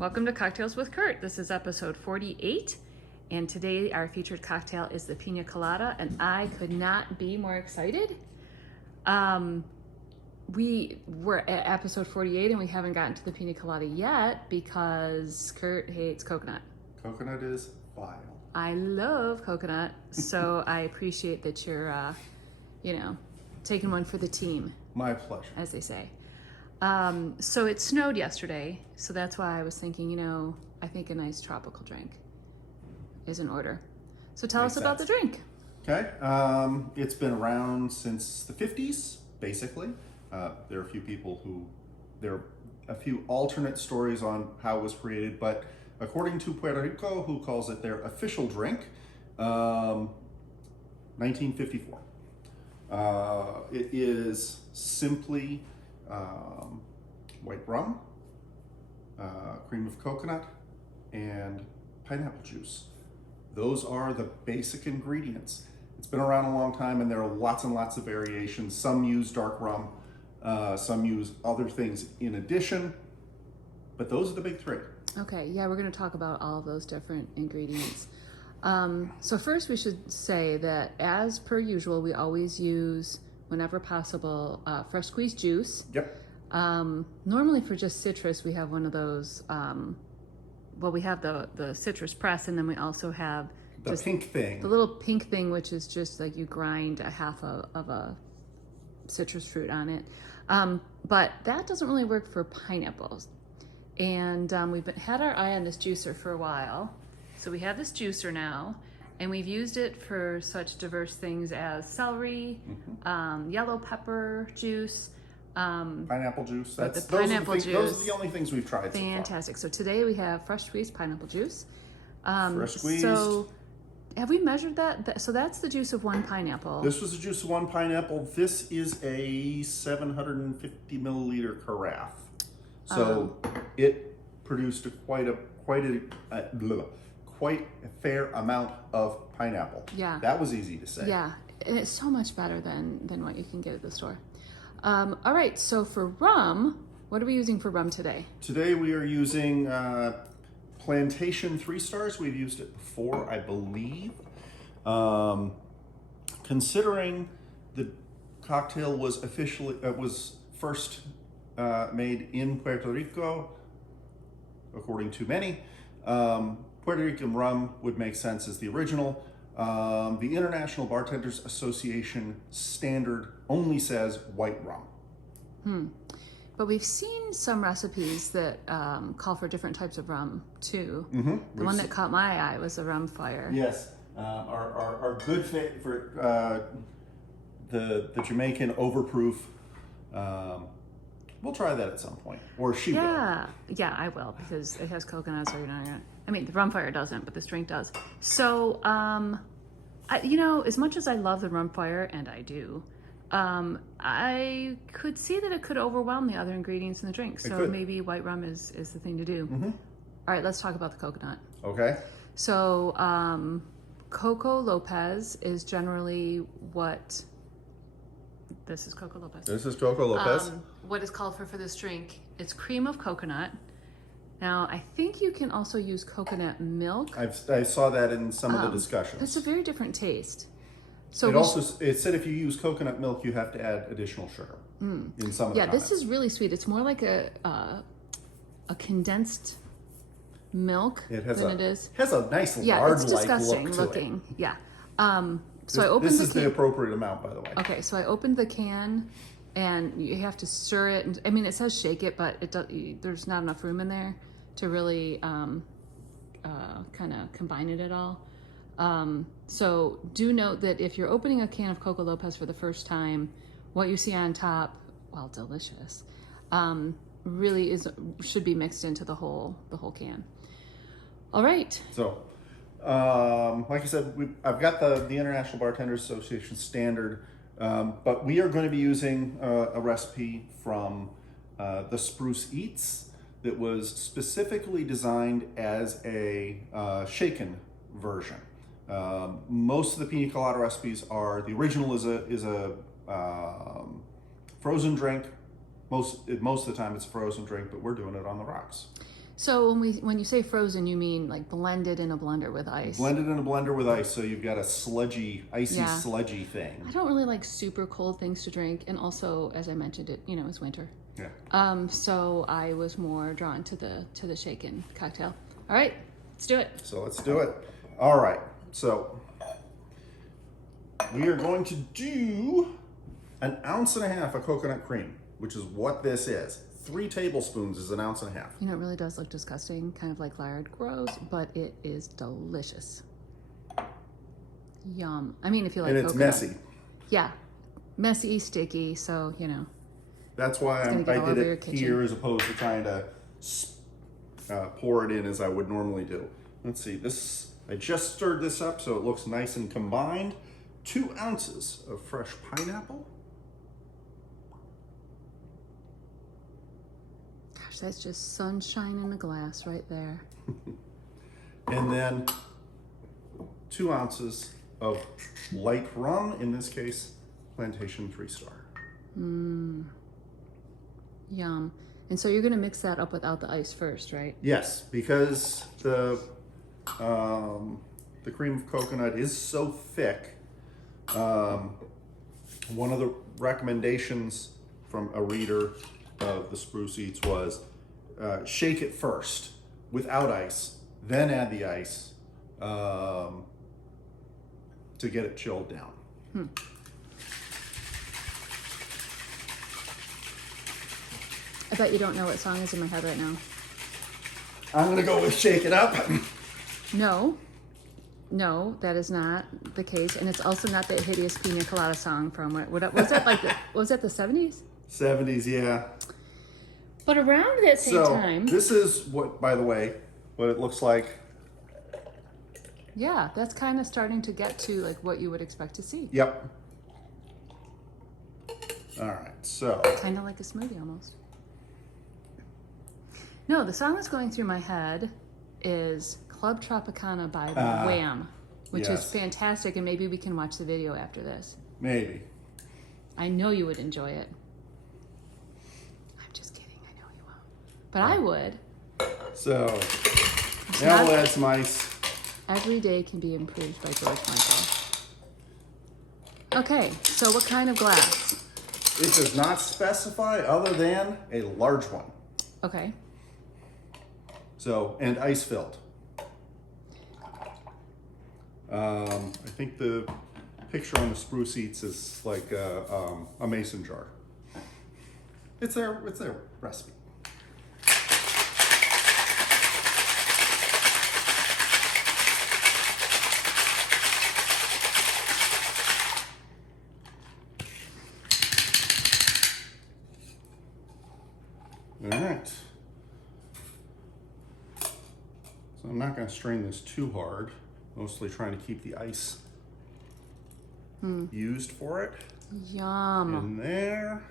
Welcome to Cocktails with Kurt. This is episode 48, and today our featured cocktail is the Piña Colada, and I could not be more excited. We were at episode 48, and we haven't gotten to the Piña Colada yet because Kurt hates coconut. Coconut is vile. I love coconut, so I appreciate that you're, taking one for the team. My pleasure. As they say. So it snowed yesterday, so that's why I was thinking, I think a nice tropical drink is in order. So tell us about the drink. Okay. It's been around since the 50s, basically. There are a few alternate stories on how it was created, but according to Puerto Rico, who calls it their official drink, 1954. It is simply white rum, cream of coconut, and pineapple juice. Those are the basic ingredients. It's been around a long time, and there are lots and lots of variations. Some use dark rum, some use other things in addition, but those are the big three. Okay, yeah, we're going to talk about all of those different ingredients. So first we should say that as per usual, we always use, whenever possible, fresh squeezed juice. Yep. Normally for just citrus, we have one of those, we have the citrus press, and then we also have the pink thing. The little pink thing, which is just like you grind a half of a citrus fruit on it. But that doesn't really work for pineapples. And we've had our eye on this juicer for a while. So we have this juicer now, and we've used it for such diverse things as celery, yellow pepper juice, pineapple juice. Those are the only things we've tried. Fantastic. So today we have fresh squeezed pineapple juice. Fresh squeezed. So have we measured that? So that's the juice of one pineapple. This was the juice of one pineapple. This is a 750 milliliter carafe. So it produced quite a fair amount of pineapple. Yeah. That was easy to say. Yeah, and it's so much better than what you can get at the store. All right, so for rum, what are we using for rum today? Today we are using Plantation 3 stars. We've used it before, I believe. Considering the cocktail was first made in Puerto Rico, according to many, Puerto Rican rum would make sense as the original. The International Bartenders Association standard only says white rum. But we've seen some recipes that call for different types of rum too. The one that caught my eye was the rum fire. Yes, our good fit for the Jamaican overproof. We'll try that at some point, or she will. Yeah, I will, because it has coconuts. The rum fire doesn't, but this drink does. So, as much as I love the rum fire, and I do, I could see that it could overwhelm the other ingredients in the drink. So maybe white rum is the thing to do. All right, let's talk about the coconut. Okay. So, Coco Lopez is generally what... This is Coco Lopez. This is Coco Lopez. What is called for this drink? It's cream of coconut. Now, I think you can also use coconut milk. I saw that in some of the discussions. It's a very different taste. So it said if you use coconut milk, you have to add additional sugar in some of the comments. This is really sweet. It's more like a condensed milk than it is. It has a nice lard-like it's disgusting look looking. to it. Yeah. So I opened this is the appropriate amount, by the way. Okay, so I opened the can, and you have to stir it. And, it says shake it, but there's not enough room in there to really kind of combine it at all. So do note that if you're opening a can of Coco Lopez for the first time, what you see on top, while delicious, really should be mixed into the whole can. All right. So, like I said, I've got the International Bartenders Association standard, but we are going to be using a recipe from the Spruce Eats that was specifically designed as a shaken version. Most of the Piña Colada recipes are, the original is a frozen drink. Most of the time it's a frozen drink, but we're doing it on the rocks. So when you say frozen, you mean like blended in a blender with ice? Blended in a blender with ice, so you've got a sludgy, icy, Yeah. sludgy thing. I don't really like super cold things to drink, and also, as I mentioned, it's winter. Yeah. So I was more drawn to the shaken cocktail. All right, let's do it. So let's do it. All right. So we are going to do 1.5 ounces of coconut cream, which is what this is. 3 tablespoons is 1.5 ounces. It really does look disgusting, kind of like lard. Gross, but it is delicious. Yum. I mean, if you like And it's coconut. messy. Yeah, messy, sticky. So That's why gonna get I all did over your it kitchen. here as opposed to trying to pour it in as I would normally do. Let's see. I just stirred this up so it looks nice and combined. 2 ounces of fresh pineapple. Gosh, that's just sunshine in a glass right there. And then 2 ounces of light rum, in this case, Plantation 3-star. Yum. And so you're gonna mix that up without the ice first, right? Yes, because the cream of coconut is so thick. One of the recommendations from a reader of the Spruce Eats was shake it first without ice, then add the ice to get it chilled down. I bet you don't know what song is in my head right now. I'm gonna go with Shake It Up. No, that is not the case, and it's also not that hideous Piña Colada song from what was that like? Was that the 70s? 70s, yeah. But around that same time, this is what, by the way, what it looks like. yeah, that's kind of starting to get to like what you would expect to see. Yep. All right, so. Kind of like a smoothie almost. No, the song that's going through my head is Club Tropicana by Wham, which is yes. fantastic, and maybe we can watch the video after this. Maybe. I know you would enjoy it. I'm just kidding, I know you won't. But I would. So, now we'll add some ice. Every day can be improved by George Michael. Okay, so what kind of glass? It does not specify other than a large one. Okay. So, and ice filled. I think the picture on the Spruce Eats is like a mason jar. It's their recipe. All right. So I'm not going to strain this too hard. Mostly trying to keep the ice used for it. Yum. In there.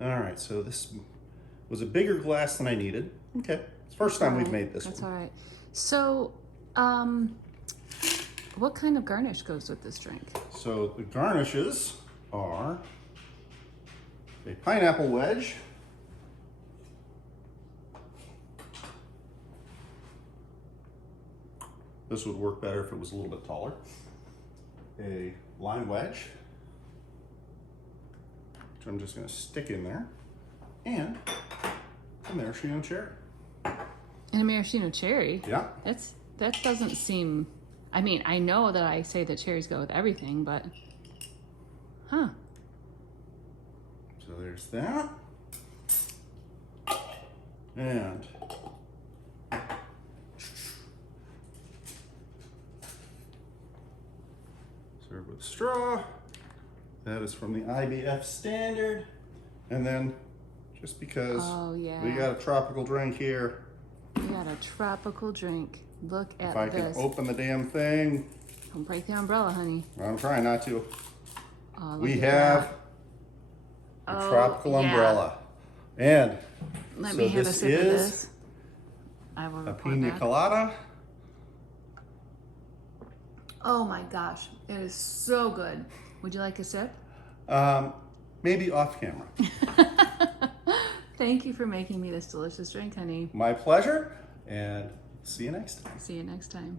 All right, so this was a bigger glass than I needed. Okay, it's the first time we've made this That's one. all right. So, what kind of garnish goes with this drink? So the garnishes are a pineapple wedge, this would work better if it was a little bit taller, a lime wedge, which I'm just going to stick in there, and a maraschino cherry. And a maraschino cherry? Yeah. That doesn't seem... I mean, I know that I say that cherries go with everything, but... Huh. So there's that. And serve with straw. That is from the IBF standard. And then, just because we got a tropical drink here. We got a tropical drink. Look at If I this. can open the damn thing. Don't break the umbrella, honey. I'm trying not to. Oh, look We at have that. a tropical umbrella. And Let so me have a this sip of is this. I will a report Piña back. Colada. Oh my gosh, it is so good. Would you like a sip? Maybe off camera. Thank you for making me this delicious drink, honey. My pleasure, and see you next time. See you next time.